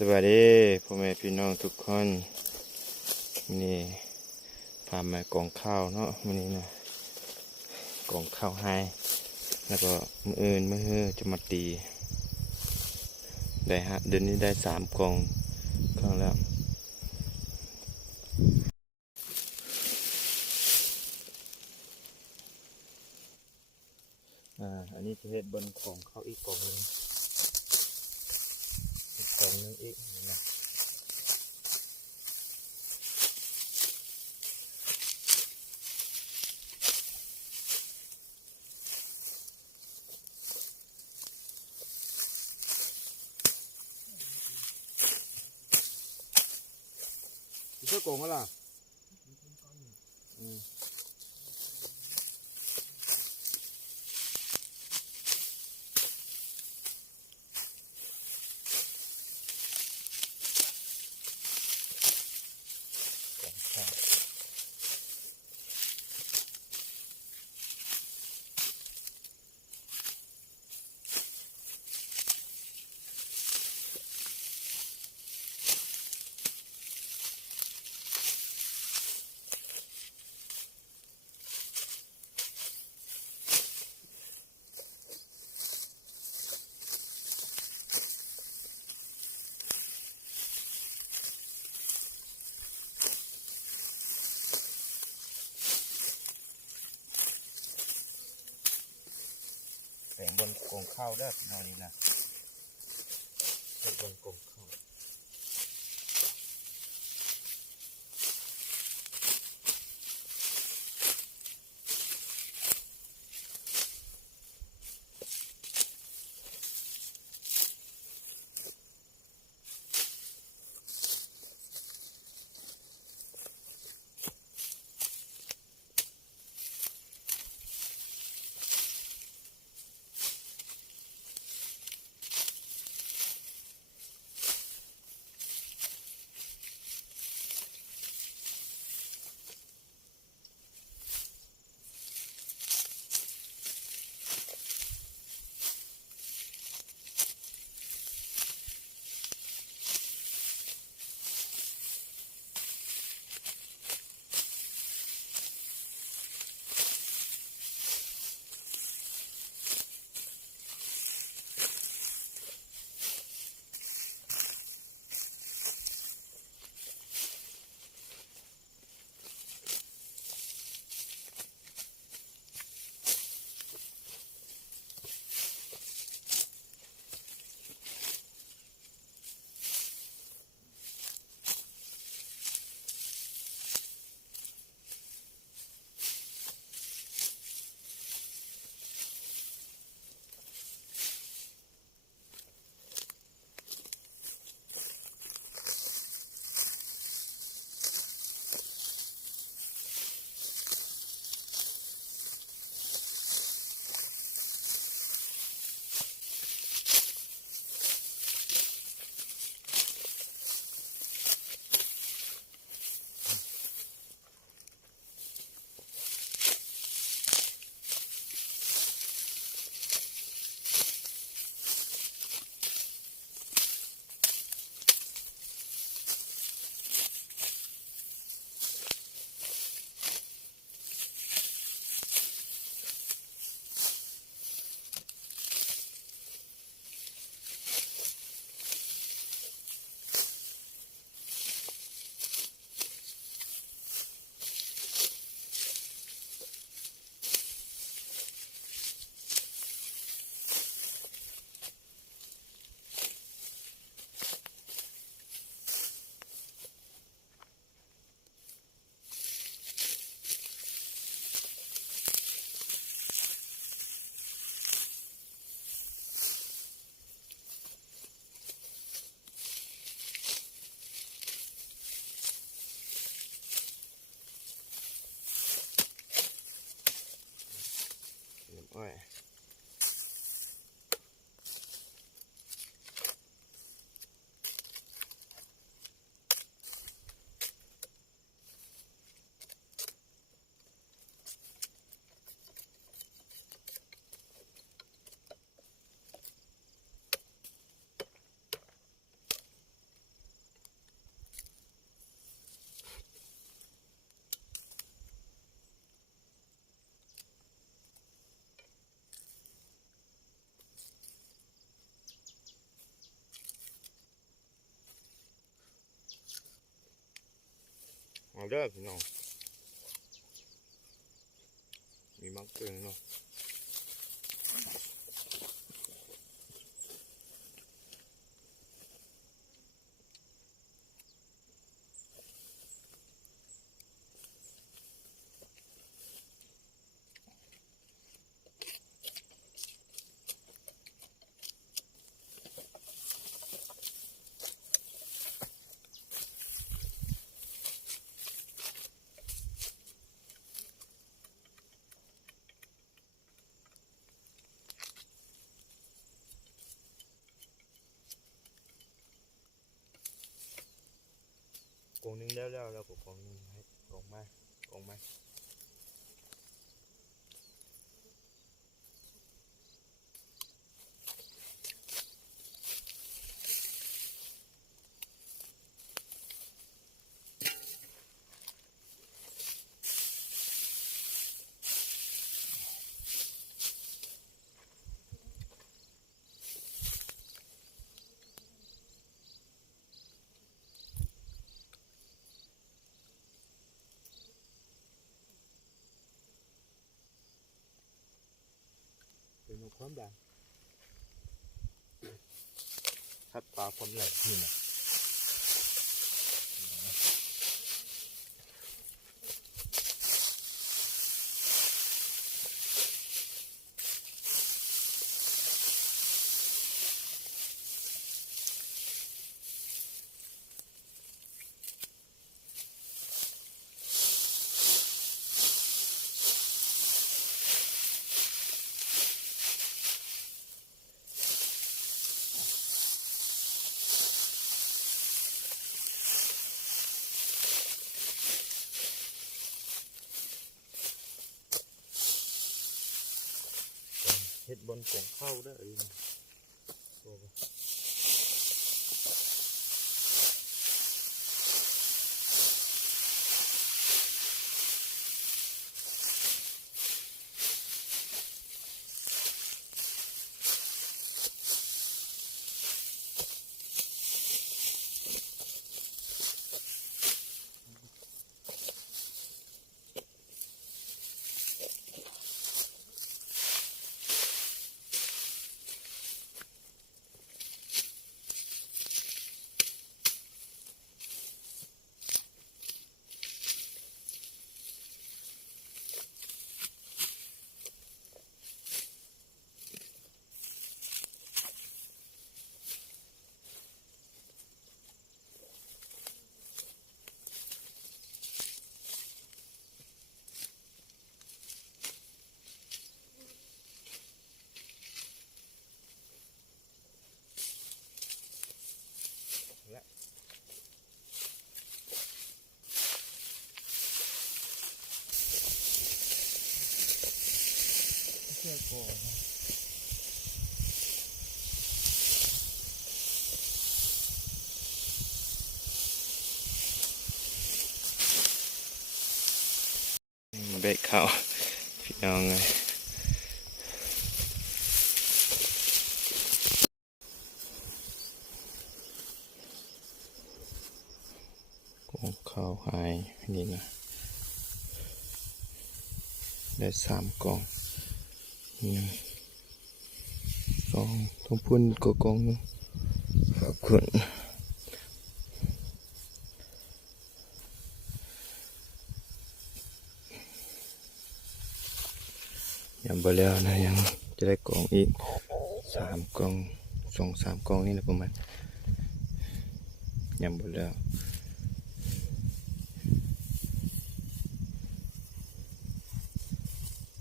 สวัสดีพ่อแม่พี่น้องทุกคนนี่พามากองข้าวเนาะวันนี้นะกองข้าวให้แล้วก็มืออื่นมือฮื้อจะมาตีได้ฮะเดือนนี้ได้3 กองข้าวแล้วอันนี้จะเห็ดบนของข้าวอีกกองหนึ่งอีกกองหนึงอีกนะเจ้ากองก็ล่ะแบ่งบนกองข้าวได้นอนนี้นะบนกองข้าว เอาเด้อพี่น้องมีมังเกินเนาะกองนึงแล้วก็กองนึงให้กองไม้เป็นความดังทัดปลาความแหลกนี่นะเฮ็ดบนกล่องเข้าได้อและเชือกก่อนเบรกเข้าพี่น้องเลยกองข้าวหายนี่นะได้3 กล่อง2ทุ่มพุ่นก็กล่องนึงขอบคุณยังบ่แล้วนะยังจะได้กล่องอีก3 กล่อง2-3 กล่องนี่แหละประมาณยังบ่แล้ว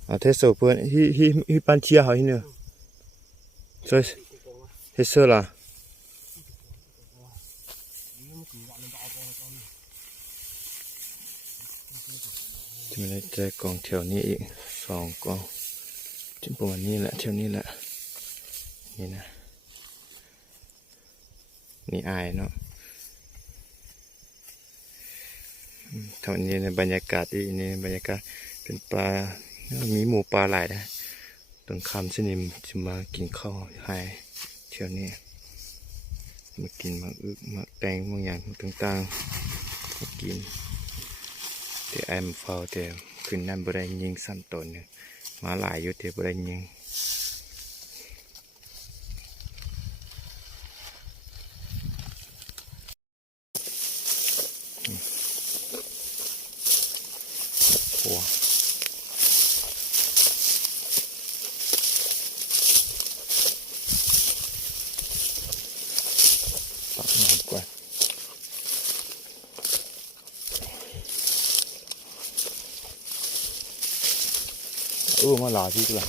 Adesso poi i pancia hai ne. Sai hessa la. จะไม่ได้แจกกล่องแถวนี้อีก2 กล่องจึงประมาณนี้แหละแถวนี้แหละนี่นะนี่อายเนาะแถวนี้ในบรรยากาศที่นี่บรรยากาศเป็นปลามีหมูปลาหลายนะตอนค่ำสินี่จะมากินข้าวหายเที่ยวนี้มากินมาอึกมาแตงบางอย่างต่างๆมากิน แต่ไอ้มันเฝ้าแต่ขึ้นนั่นบ่ได้ยิงซ้ำตนเนี่ยมาหลายอยู่แต่บ่ได้ยิงโอ้ตักน้ำก่อนมาหลายที่ละ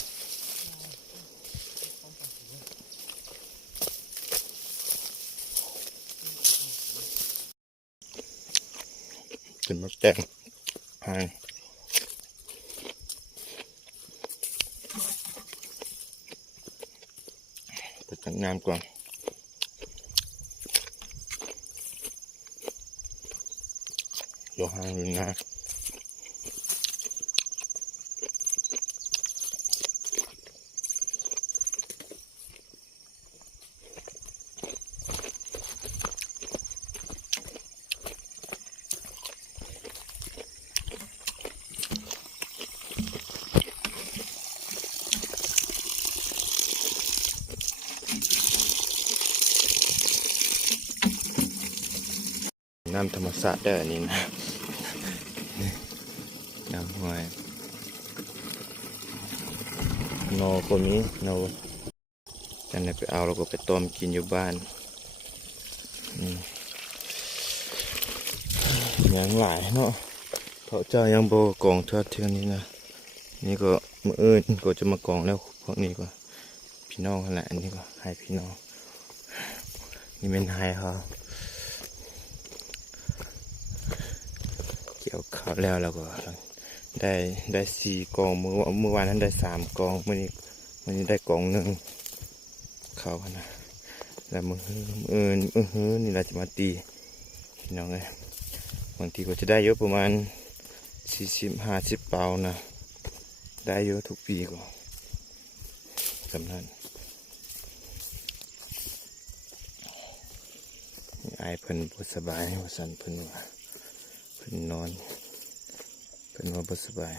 ขึ้นมาแจ้งให้ไปตักน้ำก่อนเดี๋ยวห่างอยู่นะน้ำธรรมศาสตร์ได้อันนี้นะน้ำห้วยโนก็มีโนจันไปเอาแล้วก็ไปต้มกินอยู่บ้านอย่างหลายเนาะเพราะเจ้ายังโบกองเท่าเที่ยงนี้นะนี่ก็มื้ออื่นก็จะมากองแล้วพวกนี้ก็พี่น้องแหละอันนี้ก็ให้พี่น้องนี่เป็นให้เขาเกี่ยวข้าวแล้วเราก็ได้4 กองเมื่อวานนั้นได้3 กองมื่อนี้ได้กองหนึ่งข้าวนะแล้วมื้ออื่นนี่เราจะมาตีพี่น้องเลยบางทีก็จะได้เยอะประมาณ40-50 เปานะได้เยอะทุกปีก็สำนักไอเพิ่นบ่สบายว่าสั่นเพิ่นว่าเพิ่นนอนเพิ่นว่าบ่สบาย